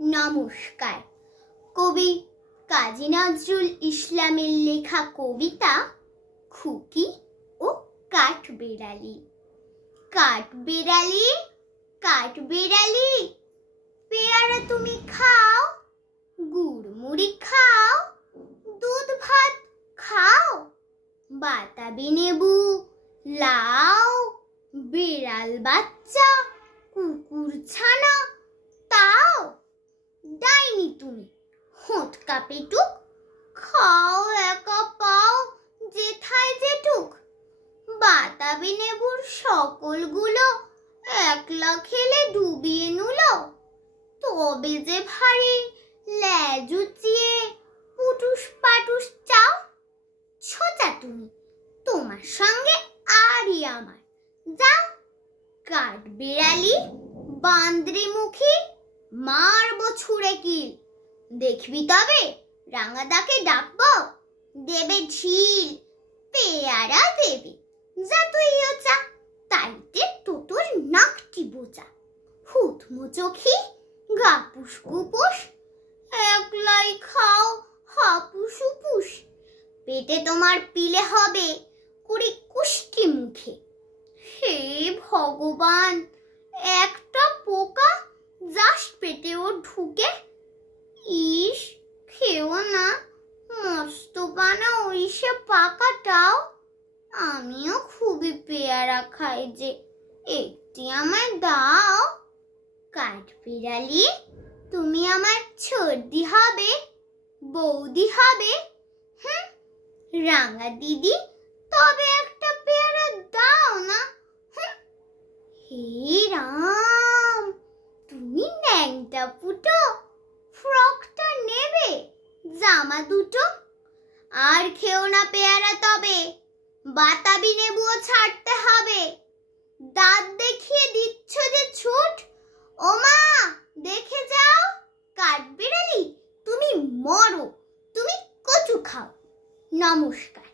নমস্কার। কবি কাজী নজরুল ইসলামের লেখা কবিতা খুকি ও কাঠবেড়ালি। কাঠবেড়ালি, কাঠবেড়ালি, পেয়ারা তুমি খাও, গুড় মুড়ি খাও, দুধ ভাত খাও, বাতাবি লেবু, লাউ, বিড়াল বাচ্চা, কুকুর ছানা তাও। ডাইনি তুমি, হোঁটকা পেটুক, খাও একা পাও যেথায় যেটুক। বাতাবি লেবুর সকলগুলো একলা খেলে ডুবিয়ে নুলো। তবে যে ভারী লেজ উঁচিয়ে পুটুস পাটুস চাও। ছোটা তুমি, তোমার সঙ্গে আরই আমার, যাও। কাঠবেড়ালি, বান্দ্রি মুখী, মারবো ছুঁড়ে কিল। দেখবি তবে রাঙাদাকে ডাকবো, দেবে ঢিল। পেয়ারা দেবে, যা তুইও চা, তাইতে তোর নাকটি বোচা। হুতমো চোখি, গাপুস গুপুস, একলাই খাও হাপুস উপুস। পেটে তোমার পিলে হবে কুড়ি কুষ্টি মুখে। হে ভগবান, একটা পোকা জাস্ট পেটেও ঢুকে। ইস, খেও না, মস্ত পানা ওইসে পাকাটাও। আমিও খুবই পেয়ারা খাই যে, একটি আমায় দাও। কাঠবেড়ালি, তুমি আমার ছর্দি হবে, বৌদি হবে। রাঙা দিদি, তবে একটা পেয়ারা দাও না। হে রাম, তুমি ন্যাংটা পুটো, ফ্রকটা নেবে, জামা দুটো। আর খেও না পেয়ারা তবে, বাতাবি লেবুও ছাড়তে হবে। দাঁত দেখিয়ে দিচ্ছ যে ছুট, ওমা দেখে যাও। কাঠবেড়ালি, তুমি মরো, তুমি কচু খাও। নমস্কার।